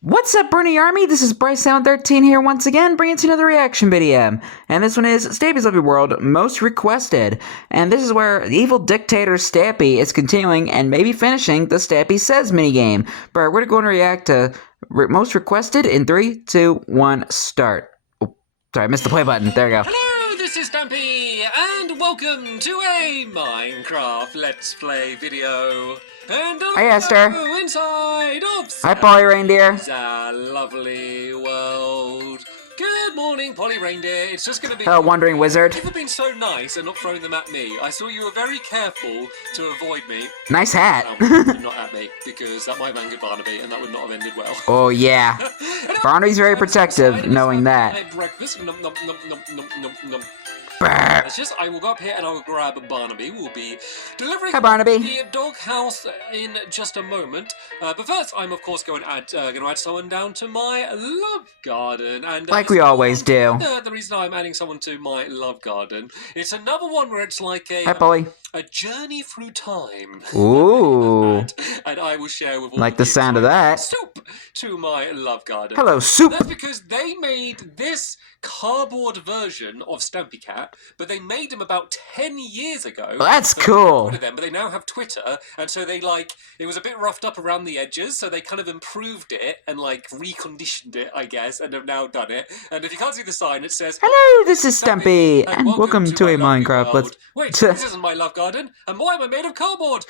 What's up, Bernie Army? This is BryceAllen13 here once again, bringing to another reaction video. And this one is Stampy's Lovely World Most Requested. And this is where the evil dictator Stampy is continuing and maybe finishing the Stampy Says minigame. But we're going to react to Most Requested in 3, 2, 1, start. Oh, sorry, I missed the play button. There you go. Hello, this is Stampy, and welcome to a Minecraft Let's Play video. And Hi, Esther. Inside of Hi, Polly Reindeer. It's a lovely world. Good morning, Polly Reindeer. It's just going to be... Hello, Wandering Wizard. You've been so nice and not throwing them at me. I saw you were very careful to avoid me. Nice hat. Not at me, because that might have angered Barnaby, and that would not have ended well. Oh, yeah. Barnaby's very protective, knowing that. Breakfast. Nom, nom, nom, nom, nom, nom, nom. Brr. It's just, I will go up here and I will grab Barnaby. We'll be delivering Barnaby. the doghouse in just a moment. But first, I'm of course going to add someone down to my love garden. And Like we always do. The reason I'm adding someone to my love garden, it's another one where it's like Hi, Polly. a journey through time. Ooh. And I will share with all Like of the you. sound of that. Soup to my love garden. Hello, Soup. That's because they made this cardboard version of Stampy Cat, but they made him about 10 years ago. Well, that's so cool. Them, but they now have Twitter, and so they it was a bit roughed up around the edges, so they kind of improved it and reconditioned it, I guess, and have now done it. And if you can't see the sign, it says, Hello, this is Stampy, and welcome to a my Minecraft. world. Wait, this isn't my love garden, and why am I made of cardboard?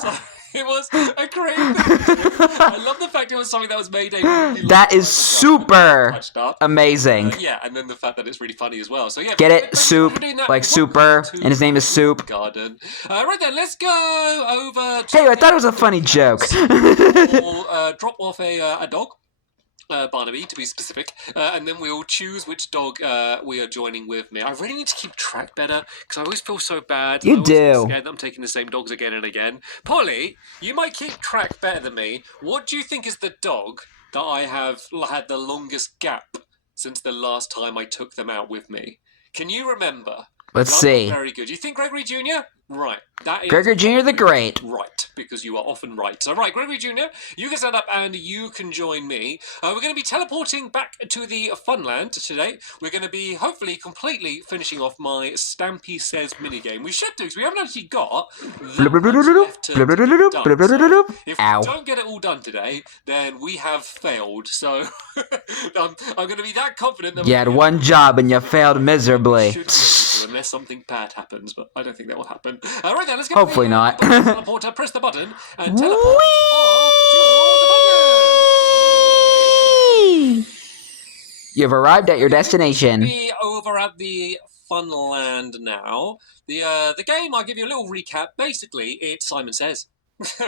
So, it was a great thing. I love the fact it was something that was made That is super amazing. Yeah, and then the fact that it's really funny as well. So yeah, Get it? Soup, like super, and his name is Soup. Garden. Right then, let's go over to Hey, I thought it was a funny joke. we'll drop off a dog. Barnaby, to be specific, and then we'll choose which dog we are joining with me. I really need to keep track better, because I always feel so bad. You I always do. feel scared that I'm taking the same dogs again and again. Polly, you might keep track better than me. What do you think is the dog that I have had the longest gap since the last time I took them out with me? Can you remember? Let's see. Very good. You think Gregory Jr.? Right. That is Gregory Jr. the Great. right, because you are often right. So, right, Gregory Jr., you can stand up and you can join me. We're going to be teleporting back to the Funland today. We're going to be, hopefully, completely finishing off my Stampy Says minigame. We should do, because we haven't actually got that much left to get done. So if we don't get it all done today, then we have failed. So, I'm going to be that confident that You had one job and you failed miserably. Unless something bad happens, but I don't think that will happen. Right then, let's go. Hopefully not. Teleporter, press the button and teleport off to the button. You've arrived at your destination. Be over at the Funland now. The game, I'll give you a little recap. Basically, it's Simon Says. It's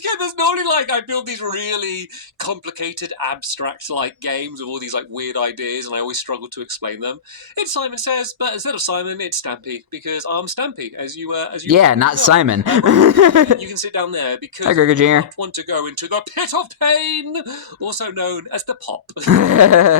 good. There's normally I build these really complicated, abstract games with all these weird ideas, and I always struggle to explain them. It's Simon Says, but instead of Simon, it's Stampy, because I'm Stampy, as you. Yeah, not know. Simon. You can sit down there because Hi, Gregory Jr. you don't want to go into the pit of pain, also known as the pop,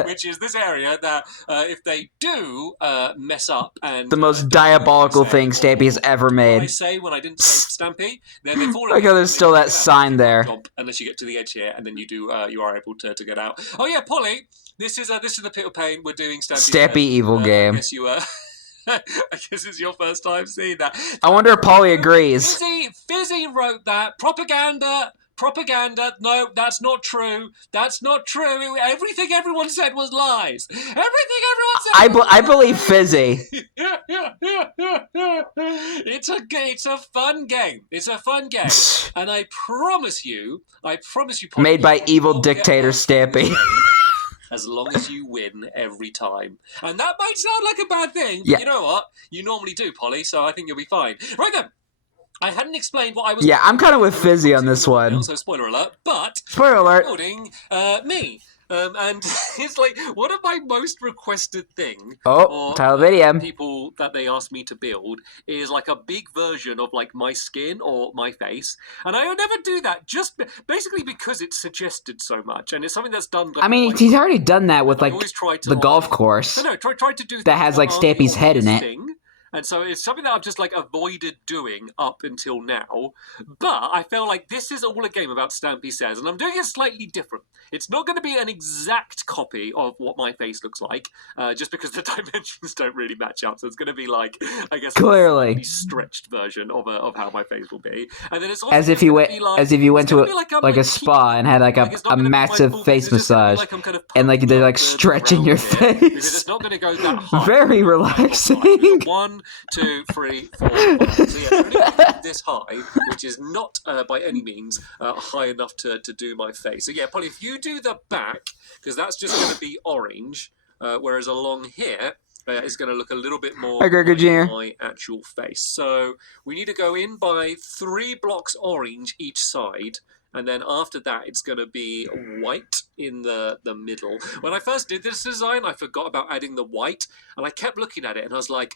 which is this area that if they do mess up and The most diabolical thing Stampy has ever made. I say when I didn't say Stampy, then they fall. Like how there's still that sign there. Unless you get to the edge here, and then you are able to get out. Oh yeah, Polly, this is the pit of pain. We're doing Stampy evil game. I guess you I guess it's your first time seeing that. I wonder if Polly agrees. Fizzy wrote that. Propaganda. No, that's not true. That's not true. Everything everyone said was lies. Everything everyone said. I believe Fizzy. It's a fun game. It's a fun game, and I promise you, Polly, Made by evil dictator Stampy. As long as you win every time. And that might sound like a bad thing, but yeah. You know what? You normally do, Polly, so I think you'll be fine. Right then. I hadn't explained what I was... Yeah, I'm kind of with Fizzy on this one. So spoiler alert, but... Spoiler alert. Building me. And it's one of my most requested thing. Oh, title video. People that they asked me to build is a big version of my skin or my face. And I would never do that, just basically because it's suggested so much. And it's something that's done... I mean, he's already done that with the golf course. No, try to do that has Stampy's head in it. And so it's something that I've just like avoided doing up until now. But I feel like this is all a game about Stampy Says, and I'm doing it slightly different. It's not going to be an exact copy of what my face looks like, just because the dimensions don't really match up. So it's going to be like, I guess, Clearly. a slightly stretched version of how my face will be. And then it's also As if you went to a spa and had like a massive face massage, and like they're like stretching your face. Because it's not going to go that high. Very relaxing. 1, 2, 3, 4, 5. So yeah, it's only this high, which is not by any means high enough to do my face. So yeah, Polly, if you do the back, because that's just going to be orange, whereas along here, it's going to look a little bit more like my actual face. So we need to go in by 3 blocks orange each side. And then after that, it's going to be white in the middle. When I first did this design, I forgot about adding the white. And I kept looking at it and I was like,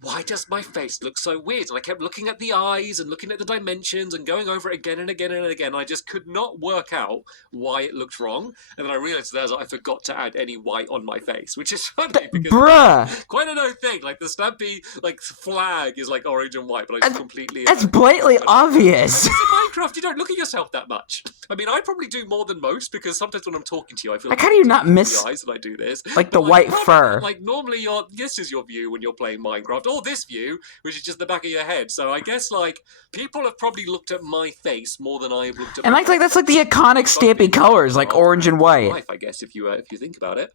why does my face look so weird? And I kept looking at the eyes and looking at the dimensions and going over it again and again and again. I just could not work out why it looked wrong. And then I realized that I forgot to add any white on my face, which is funny because quite a known thing. Like the Stampy flag is like orange and white, but I just completely... That's blatantly obvious. In Minecraft, you don't look at yourself that much. I mean, I probably do more than most because sometimes when I'm talking to you, I feel like... How do you not miss the eyes when I do this? Like the white fur? Like normally, this is your view when you're playing Minecraft. Or this view, which is just the back of your head. So I guess like people have probably looked at my face more than I've looked at. And like that's like the iconic Stampy colors, like orange and white. Life, I guess if you think about it.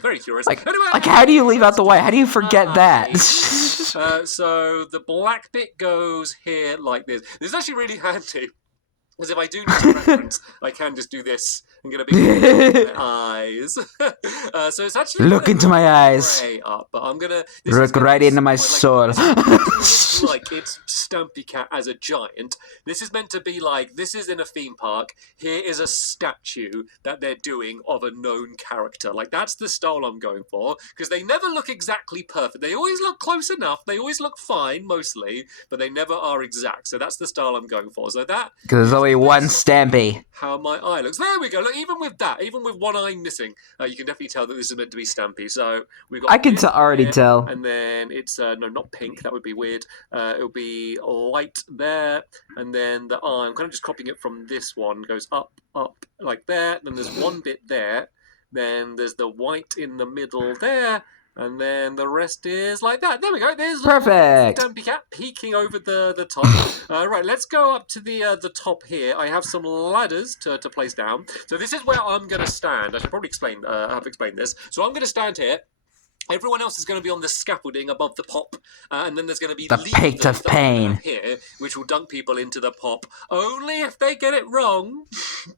Very curious. Like how do you leave out the white? How do you forget that? So the black bit goes here like this. This is actually really handy. Because if I do need to reference, I can just do this and get a big my eyes. So it's actually look into my eyes. Up, but I'm gonna look right into my soul. Like it's Stampy Cat as a giant. This is meant to be like this is in a theme park. Here is a statue that they're doing of a known character. Like that's the style I'm going for because they never look exactly perfect. They always look close enough. They always look fine mostly, but they never are exact. So that's the style I'm going for. So that because there's only one Stampy. How my eye looks. There we go. Look, even with that, even with one eye missing, you can definitely tell that this is meant to be Stampy. So we've got. I can already tell. And then it's no, not pink. That would be weird. It'll be light there, and then the eye. I'm kind of just copying it from this one. Goes up, like there. Then there's one bit there. Then there's the white in the middle there. And then the rest is like that. There we go. There's perfect. Stampy Cat peeking over the top. Right, let's go up to the top here. I have some ladders to place down. So this is where I'm going to stand. I should probably have explained this. So I'm going to stand here. Everyone else is going to be on the scaffolding above the pop, and then there's going to be the pit of pain here, which will dunk people into the pop only if they get it wrong.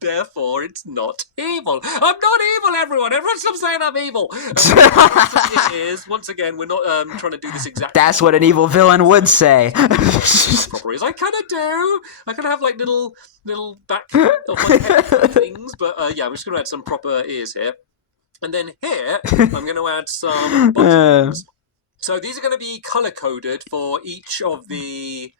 Therefore, it's not evil. I'm not evil, everyone. Everyone stop saying I'm evil. It is. Once again, we're not trying to do this exactly. That's what an evil villain would say. Proper ears. I kind of do. I kind of have like little back of my head things, but yeah, I'm just going to add some proper ears here. And then here, I'm going to add some buttons. So these are going to be color-coded for each of the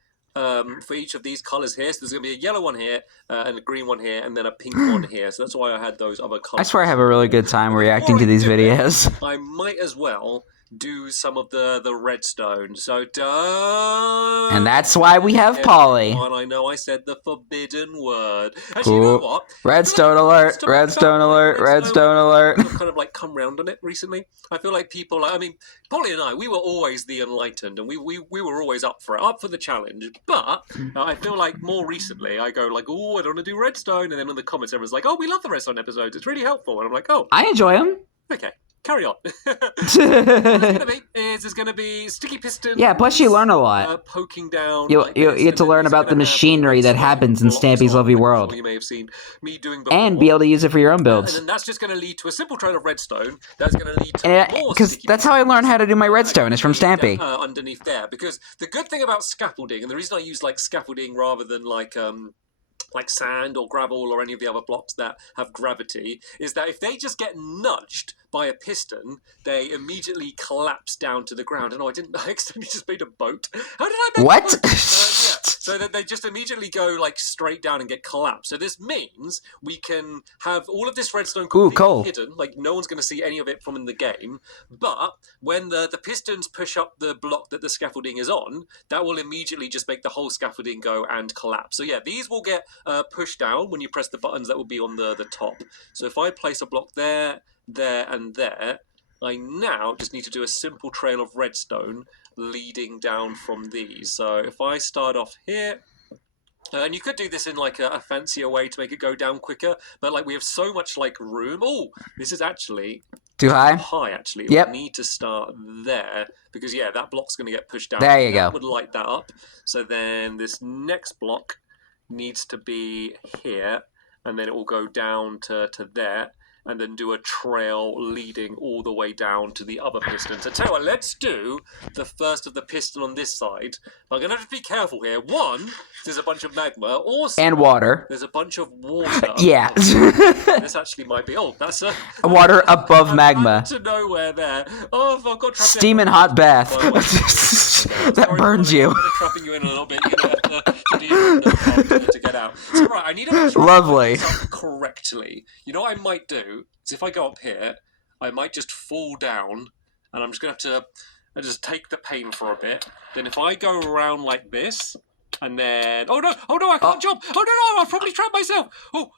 these colors here. So there's going to be a yellow one here, and a green one here, and then a pink one here. So that's why I had those other colors. I swear I have a really good time reacting to these videos. I might as well do some of the redstone. So don't... And that's why we have Polly. I know I said the forbidden word. Actually, you know what? Redstone alert, redstone alert, redstone alert. I've kind of like come round on it recently. I feel like people, I mean, Polly and I, we were always the enlightened, and we were always up for it, up for the challenge. But I feel like more recently, I go like, oh, I don't want to do redstone. And then in the comments, everyone's like, oh, we love the redstone episodes. It's really helpful. And I'm like, oh. I enjoy them. Okay. Carry on. There's going to be sticky pistons. Yeah, plus you learn a lot. Poking down. You get to learn about the machinery that happens in Stampy's lovely world. You may have seen me doing before. And be able to use it for your own builds. And then that's just going to lead to a simple trail of redstone. That's going to lead to more because that's how I learned how to do my redstone, is from Stampy. Underneath there. Because the good thing about scaffolding, and the reason I use like scaffolding rather than like sand or gravel or any of the other blocks that have gravity, is that if they just get nudged by a piston, they immediately collapse down to the ground. And I accidentally just made a boat. How did I make what? a boat? so that they just immediately go like straight down and get collapsed. So this means we can have all of this redstone completely hidden, like no one's going to see any of it from in the game. But when the pistons push up the block that the scaffolding is on, that will immediately just make the whole scaffolding go and collapse. So yeah, these will get pushed down when you press the buttons that will be on the top. So if I place a block there, there, and there, I now just need to do a simple trail of redstone leading down from these. So if I start off here, and you could do this in like a fancier way to make it go down quicker, but like we have so much like room. Oh, this is actually too high. High actually. Yep. I need to start there because yeah, that block's going to get pushed down. There you that go. Would light that up. So then this next block needs to be here, and then it will go down to there, and then do a trail leading all the way down to the other piston. So tell you what, let's do the first of the piston on this side. But I'm going to have to be careful here. One, there's a bunch of magma. Also, and water. There's a bunch of water. Yeah. This actually might be... Oh, that's a... Water above magma. Out of nowhere there. Oh, I've got trapped Steaming hot bath. That burns you. I'm trapping you in a little bit. You're going to have to get out. So, right, I need to make sure Lovely. I put this up correctly. You know what I might do? Is if I go up here, I might just fall down, and I'm just going to have to just take the pain for a bit. Then if I go around like this, and then... Oh, no, I can't jump. Oh, no, I've probably trapped myself. Oh,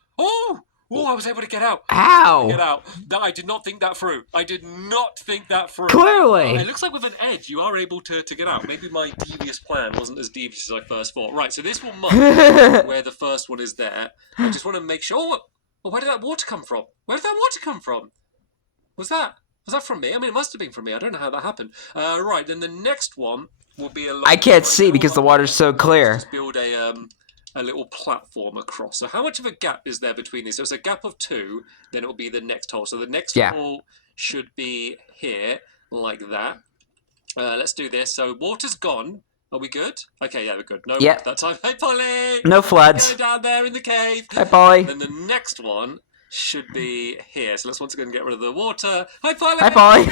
I was able to get out. Ow. Get out. No, I did not think that through. Clearly. It looks like with an edge, you are able to get out. Maybe my devious plan wasn't as devious as I first thought. Right, so this will mark where the first one is there. I just want to make sure... Oh, where did that water come from? Was that from me? I mean, it must have been from me. I don't know how that happened. Right, then the next one will be a... I can't see because the water's so clear. Just build a little platform across. So how much of a gap is there between these? So it's a gap of 2, then it will be the next hole. So the next hole should be here, like that. Let's do this. So water's gone. Are we good? Okay, yeah, we're good. No water that time. Hey, Polly! No floods. Go down there in the cave. Hi, Polly. Then the next one should be here. So let's once again get rid of the water. Hi, Polly! Hi, Polly.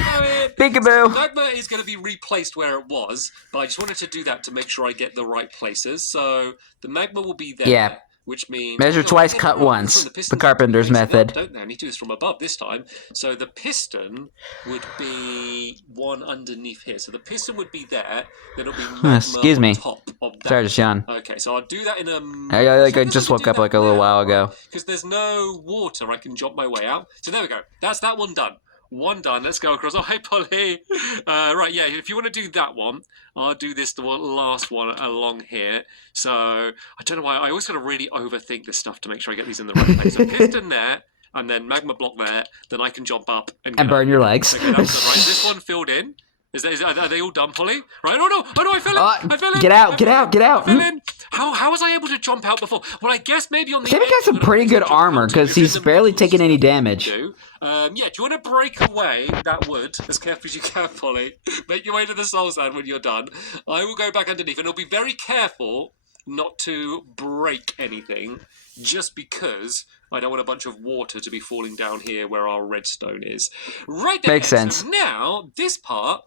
Peekaboo. Magma is going to be replaced where it was, but I just wanted to do that to make sure I get the right places. So the magma will be there. Yeah. Which means... Measure twice, cut once. The carpenter's method. Don't they? I need to do this from above this time. So the piston would be one underneath here. So the piston would be there. Then it'll be magma on top of that. Sorry, just yawn. Okay, so I'll do that in a... I just woke up like a little while ago. Because there's no water, I can jump my way out. So there we go. That's that one done. One done. Let's go across. Oh, hey, Polly. Right, yeah, if you want to do that one, I'll do the last one along here. So, I don't know why. I always got to really overthink this stuff to make sure I get these in the right place. So, piston there, and then magma block there. Then I can jump up and burn your legs. Okay, right, is this one filled in? Are they all done, Polly? Right? Oh, no, I fell in. I fell in. Get out. I fell in. How was I able to jump out before? Well, I guess maybe on the Stampy got some pretty good armor because he's barely taking any damage. Do you want to break away that wood as carefully as you can, Polly? Make your way to the soul sand when you're done. I will go back underneath, and I'll be very careful not to break anything, just because I don't want a bunch of water to be falling down here where our redstone is. Right there. Makes sense. So now, this part...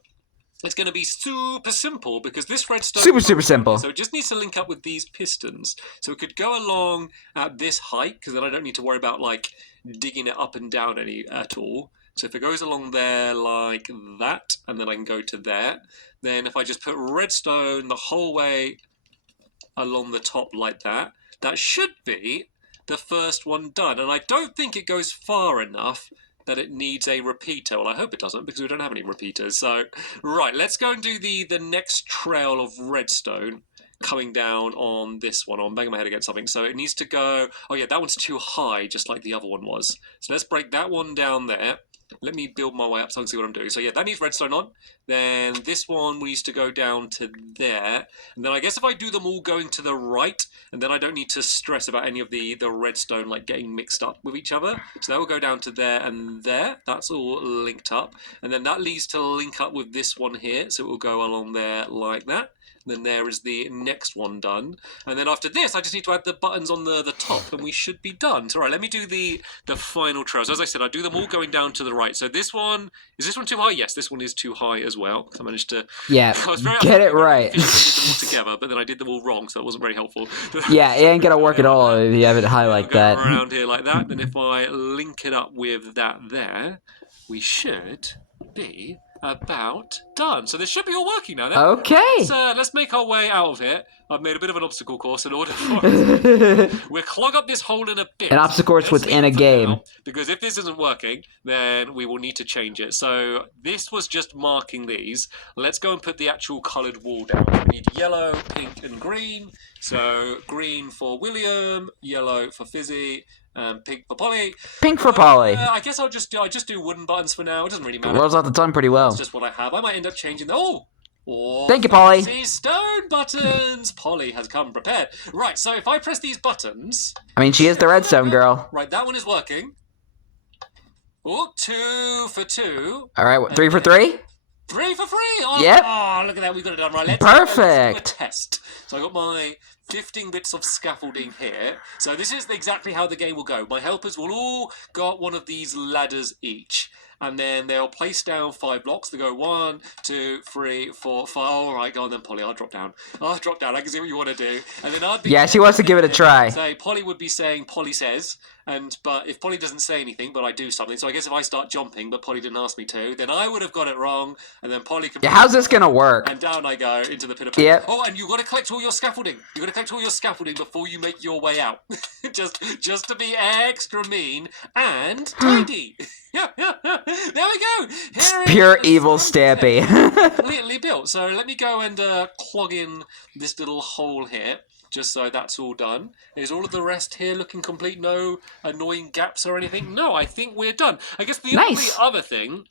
It's going to be super simple because this redstone... Super simple. So it just needs to link up with these pistons. So it could go along at this height because then I don't need to worry about like digging it up and down at all. So if it goes along there like that, and then I can go to there, then if I just put redstone the whole way along the top like that, that should be the first one done. And I don't think it goes far enough that it needs a repeater. Well, I hope it doesn't because we don't have any repeaters. So, right, let's go and do the next trail of redstone coming down on this one. I'm banging my head against something. So it needs to go... Oh, yeah, that one's too high, just like the other one was. So let's break that one down there. Let me build my way up so I can see what I'm doing. So, yeah, that needs redstone on. Then this one needs to go down to there. And then I guess if I do them all going to the right, and then I don't need to stress about any of the redstone like getting mixed up with each other. So that will go down to there and there. That's all linked up. And then that leads to link up with this one here. So it will go along there like that. Then there is the next one done. And then after this, I just need to add the buttons on the top, and we should be done. So, all right, let me do the final trail. So, as I said, I do them all going down to the right. So this one, is this one too high? Yes, this one is too high as well. So I managed to... Yeah, get it right. I did them all together, but then I did them all wrong, so it wasn't very helpful. Yeah, it ain't going to work at all if you have it high like that. Around here like that. Then if I link it up with that there, we should be about done. So this should be all working now then. Okay. Let's make our way out of here. I've made a bit of an obstacle course in order for us. We'll clog up this hole in a bit. An obstacle course within a game. Now, because if this isn't working, then we will need to change it. So this was just marking these. Let's go and put the actual coloured wall down. We need yellow, pink and green. So green for William, yellow for Fizzy, pink for Polly. Pink for Polly. I guess I'll just do wooden buttons for now. It doesn't really matter. Rolls off the tongue pretty well. That's just what I have. I might end up changing the... Oh, thank you, Polly. See, stone buttons. Polly has come prepared. Right, so if I press these buttons... I mean, she is the redstone girl. Right, that one is working. Oh, 2 for 2. All right, 3 for 3? 3 for 3. Oh, yep. Oh, look at that. We've got it done right. Perfect. Let's do a test. So I got my 15 bits of scaffolding here. So this is exactly how the game will go. My helpers will all got one of these ladders each. And then they'll place down 5 blocks. They go 1, 2, 3, 4, 5. All right, go on then, Polly. I'll drop down. I can see what you want to do. And then I'd be... Yeah, she wants to give it a try. Say, Polly would be saying, Polly says. But if Polly doesn't say anything, but I do something, so I guess if I start jumping, but Polly didn't ask me to, then I would have got it wrong, and then Polly could... Yeah, how's this going to work? And down I go into the pit of pain. Yep. Oh, and you've got to collect all your scaffolding. You've got to collect all your scaffolding before you make your way out. just to be extra mean and tidy. There we go. Here Pure evil Stampy. Completely built. So let me go and clog in this little hole here. Just so that's all done. Is all of the rest here looking complete? No annoying gaps or anything? No, I think we're done. I guess the only other thing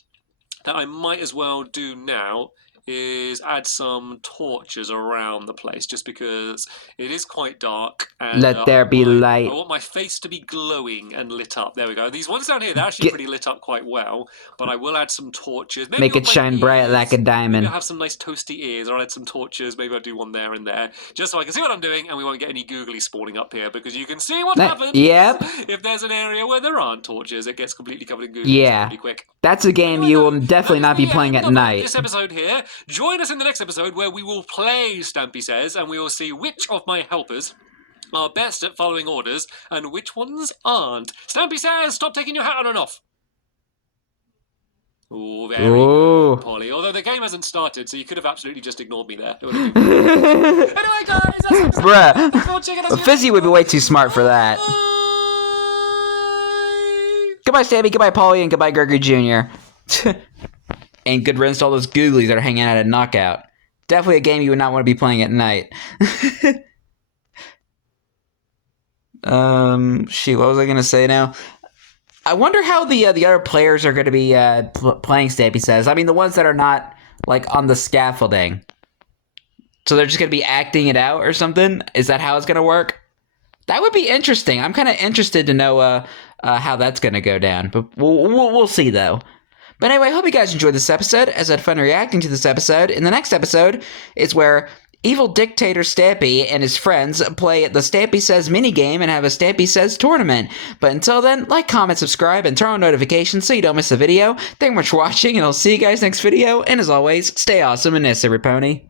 that I might as well do now is add some torches around the place, just because it is quite dark. And, let there be light. I want my face to be glowing and lit up. There we go. These ones down here, they're actually pretty lit up quite well, but I will add some torches. Maybe make it shine bright like a diamond. Maybe I'll have some nice toasty ears, or I'll add some torches. Maybe I'll do one there and there, just so I can see what I'm doing, and we won't get any googly spawning up here, because you can see what happens. Yep. If there's an area where there aren't torches, it gets completely covered in googlies pretty quick. That's a game you will definitely not be playing at night. This episode here. Join us in the next episode where we will play Stampy Says, and we will see which of my helpers are best at following orders and which ones aren't. Stampy Says, stop taking your hat on and off. Ooh, very good, Polly. Although the game hasn't started, so you could have absolutely just ignored me there. Anyway, guys, that's Bruh. Fizzy would be way too smart for that. Goodbye, Stampy. Goodbye, Polly. And goodbye, Gregory Jr. And good riddance to all those googlies that are hanging out at Knockout. Definitely a game you would not want to be playing at night. Shoot, what was I going to say now? I wonder how the other players are going to be playing Stampy Says. I mean, the ones that are not, like, on the scaffolding. So they're just going to be acting it out or something? Is that how it's going to work? That would be interesting. I'm kind of interested to know how that's going to go down. But we'll see, though. But anyway, I hope you guys enjoyed this episode, as I had fun reacting to this episode. In the next episode is where evil dictator Stampy and his friends play the Stampy Says minigame and have a Stampy Says tournament. But until then, like, comment, subscribe, and turn on notifications so you don't miss a video. Thank you much for watching, and I'll see you guys next video. And as always, stay awesome and this, every pony.